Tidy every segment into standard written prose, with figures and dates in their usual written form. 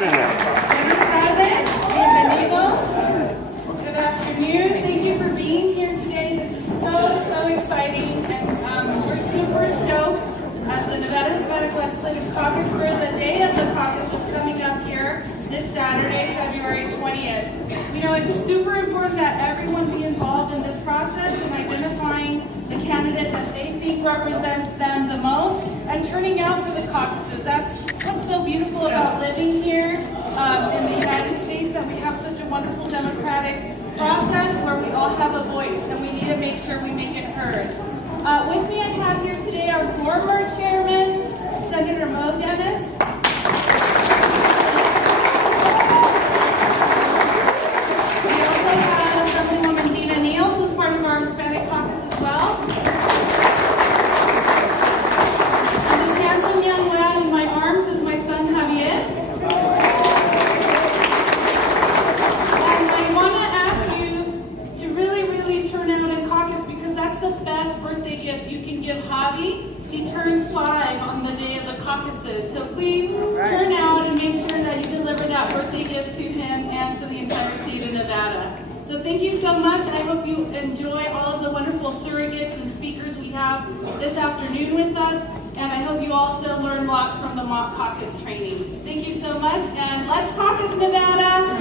Buenas tardes, bienvenidos. Good afternoon. Thank you for being here today. This is so exciting, and we're super stoked as the Nevada Hispanic Legislative Caucus for the day of the caucus is coming up here this Saturday, February 20th. You know, it's super important that everyone be involved in this process in identifying the candidate that they think represents them the most and turning out for the caucuses. That's what's so beautiful about living here in the United States, that we have such a wonderful democratic process where we all have a voice, and we need to make sure we make it heard. With me, I have here today our former chairman, Senator Mo Dennis. We also have Assemblywoman Dina Neal, who's part of our Hispanic caucus as well. And this handsome young lad in my arms is my son Javier. And I want to ask you to really turn out in caucus, because that's the best birthday gift you can give Javi. He turns 5 on the day of the caucuses. So please turn out and make sure that you deliver that birthday gift to him and to the entire state of Nevada. So thank you so much. I hope you enjoy all of the wonderful surrogates and speakers we have this afternoon with us. And I hope you also learn lots from the mock caucus training. Thank you so much, and let's caucus, Nevada!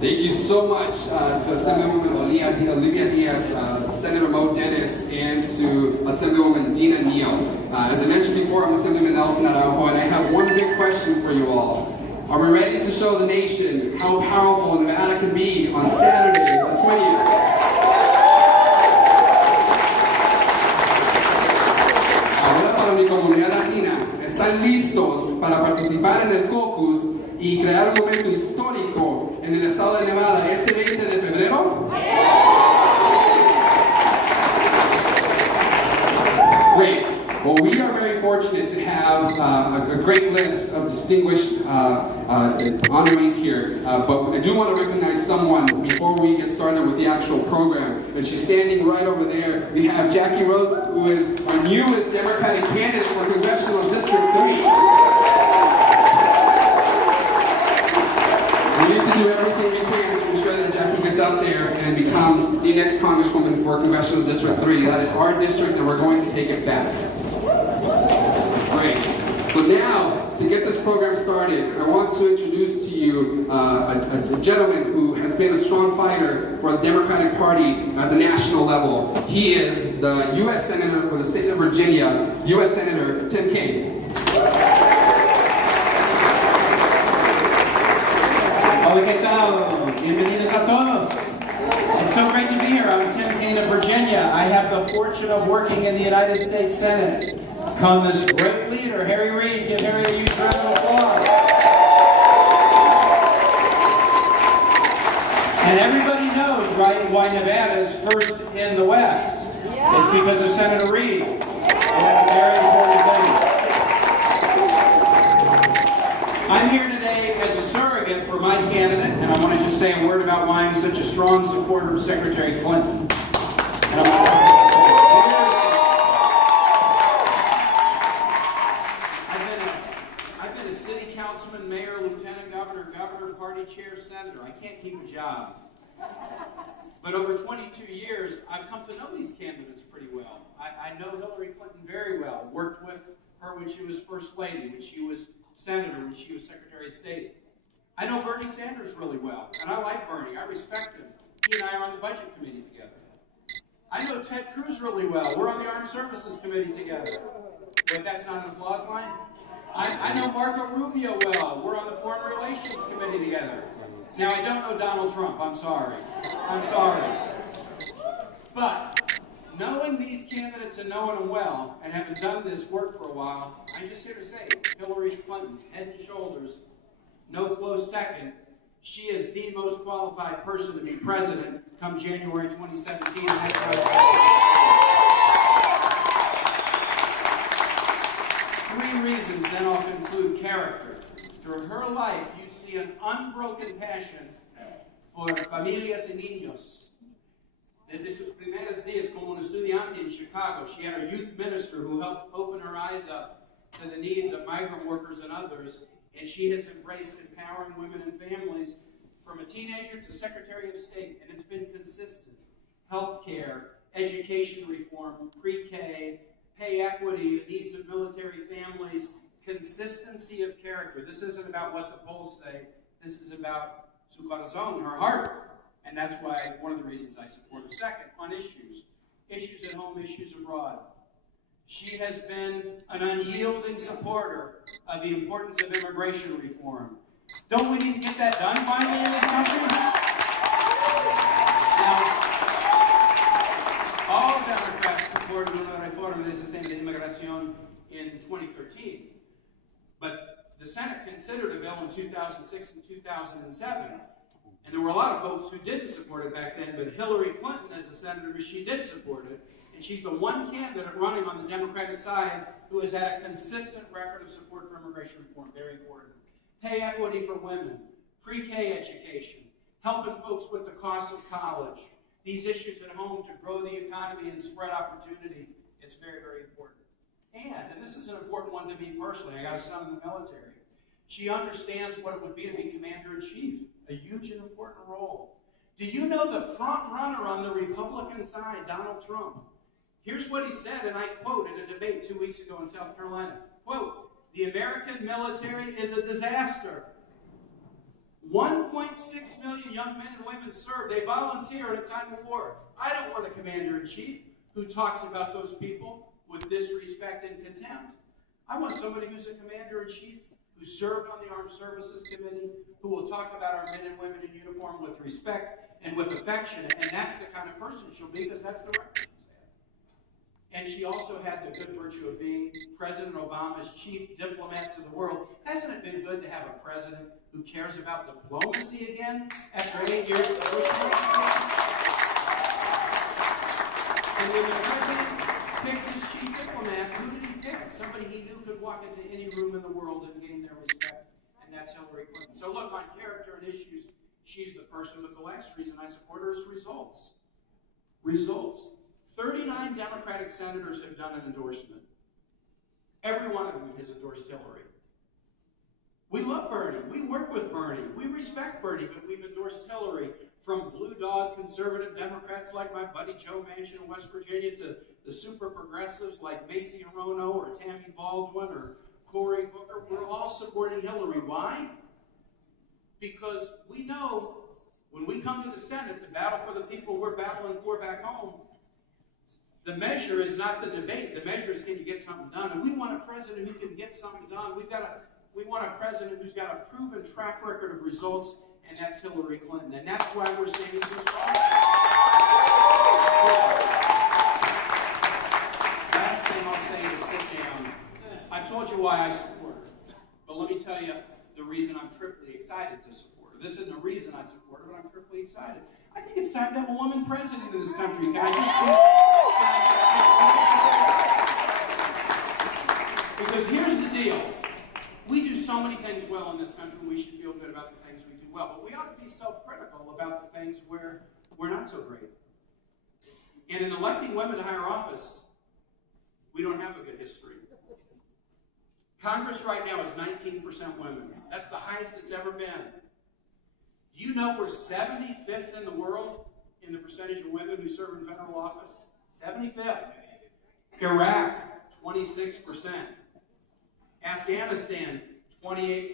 Thank you so much to Assemblywoman Olivia Diaz, Senator Mo Dennis, and to Assemblywoman Dina Neal. As I mentioned before, I'm Assemblyman Nelson Araujo, and I have one big question for you all. Are we ready to show the nation how powerful Nevada can be on Saturday, the 20th? Ahora, para mi comunidad latina, ¿están listos para participar en el caucus y crear un momento histórico en el estado de Nevada este 20 de febrero? Great. Well, we are very fortunate to have a great list of distinguished honorees here, but I do want to recognize someone before we get started with the actual program. And she's standing right over there. We have Jackie Rose, who is our newest Democratic candidate for Congressional District 3. We need to do everything we can to ensure that Jackie gets out there and becomes the next Congresswoman for Congressional District 3. That is our district, and we're going to take it back. Great. So now, to get this program started, I want to introduce to you a gentleman who has been a strong fighter for the Democratic Party at the national level. He is the U.S. Senator for the state of Virginia, U.S. Senator Tim Kaine. Hola, ¿qué tal? Bienvenidos a todos. It's so great to be here. I'm Tim Kaine of Virginia. I have the fortune of working in the United States Senate. Come this great leader, Harry Reid. Give Harry a huge round of applause. And everybody knows, right, why Nevada is first in the West. It's because of Senator Reid. And that's a very important thing. I'm here today as a surrogate for my candidate, and I want to just say a word about why I'm such a strong supporter of Secretary Clinton. I've been a city councilman, mayor, lieutenant governor, party chair, senator. I can't keep a job. But over 22 years, I've come to know these candidates pretty well. I know Hillary Clinton very well. Worked with her when she was First Lady, when she was Senator, when she was Secretary of State. I know Bernie Sanders really well, and I like Bernie. I respect him. He and I are on the Budget Committee together. I know Ted Cruz really well. We're on the Armed Services Committee together. Wait, that's not an applause line? I know Marco Rubio well. We're on the Foreign Relations Committee together. Now, I don't know Donald Trump. I'm sorry. But knowing these candidates and knowing them well, and having done this work for a while, I'm just here to say, Hillary Clinton, head and shoulders, no close second. She is the most qualified person to be president come January 2017. Three reasons, then I'll conclude. Character. Through her life, you see an unbroken passion for familias y niños. Desde sus primeros días como an estudiante in Chicago, she had her youth minister who helped open her eyes up to the needs of migrant workers and others, and she has embraced empowering women and families from a teenager to Secretary of State, and it's been consistent. Health care, education reform, pre-K, pay equity, the needs of military families, consistency of character. This isn't about what the polls say. This is about su corazón, her heart. And that's why one of the reasons I support her. Second, on issues. Issues at home, issues abroad. She has been an unyielding supporter of the importance of immigration reform. Don't we need to get that done finally in this country? Now, all Democrats supported una reforma del sistema de inmigración in 2013. But the Senate considered a bill in 2006 and 2007. And there were a lot of folks who didn't support it back then, but Hillary Clinton, as a senator, she did support it. And she's the one candidate running on the Democratic side who has had a consistent record of support for immigration reform. Very important. Pay equity for women, pre-K education, helping folks with the cost of college, these issues at home to grow the economy and spread opportunity. It's very, very important. And this is an important one to me personally. I got a son in the military. She understands what it would be to be commander-in-chief, a huge and important role. Do you know the front runner on the Republican side, Donald Trump? Here's what he said, and I quote in a debate 2 weeks ago in South Carolina. Quote, "The American military is a disaster. 1.6 million young men and women serve. They volunteer at a time of war. I don't want a commander-in-chief who talks about those people with disrespect and contempt. I want somebody who's a commander-in-chief, who served on the Armed Services Committee, who will talk about our men and women in uniform with respect and with affection." And that's the kind of person she'll be, because that's the record she's had. And she also had the good virtue of being President Obama's chief diplomat to the world. Hasn't it been good to have a president who cares about diplomacy again after 8 years of Bush administration? And when the president picked his chief diplomat, who did he pick? Somebody he knew could walk into any room in the world and gain their respect. And that's Hillary Clinton. So look, on character and issues, she's the person. But the last reason I support her is results. Results. 39 Democratic senators have done an endorsement. Every one of them has endorsed Hillary. We love Bernie. We work with Bernie. We respect Bernie, but we've endorsed Hillary, from blue dog conservative Democrats like my buddy Joe Manchin in West Virginia to the super progressives like Macy Hirono or Tammy Baldwin or Cory Booker. We're all supporting Hillary. Why? Because we know when we come to the Senate to battle for the people we're battling for back home, the measure is not the debate. The measure is, can you get something done? And we want a president who can get something done. We want a president who's got a proven track record of results, and that's Hillary Clinton. And that's why we're standing so strong. Last thing I'll say is sit down. I told you why I support her. But let me tell you the reason I'm triply excited to support her. This isn't the reason I support her, but I'm triply excited. I think it's time to have a woman president in this country. Can I just Because here's the deal. We do so many things well in this country. We should feel good about the things we do well. But we ought to be self-critical about the things where we're not so great. And in electing women to higher office, we don't have a good history. Congress right now is 19% women. That's the highest it's ever been. Do you know we're 75th in the world in the percentage of women who serve in federal office? 75th. Iraq, 26%. Afghanistan, 28%.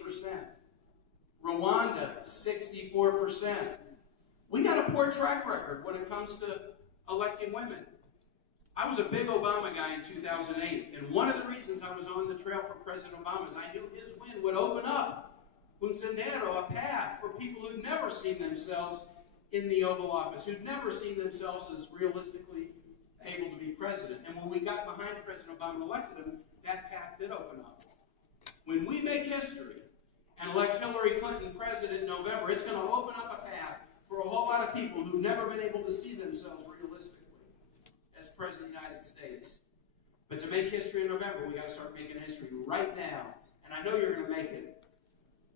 Rwanda, 64%. We got a poor track record when it comes to electing women. I was a big Obama guy in 2008, and one of the reasons I was on the trail for President Obama is I knew his win would open up un sendero, a path for people who'd never seen themselves in the Oval Office, who'd never seen themselves as realistically able to be president. And when we got behind President Obama and elected him, that path did open up. When we make history and elect Hillary Clinton president in November, it's going to open up a path for a whole lot of people who've never been able to see themselves realistically as president of the United States. But to make history in November, we got to start making history right now. And I know you're going to make it.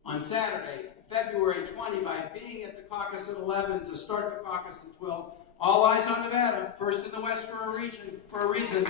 On Saturday, February 20, by being at the caucus at 11, to start the caucus at 12, All eyes on Nevada, first in the West for a reason.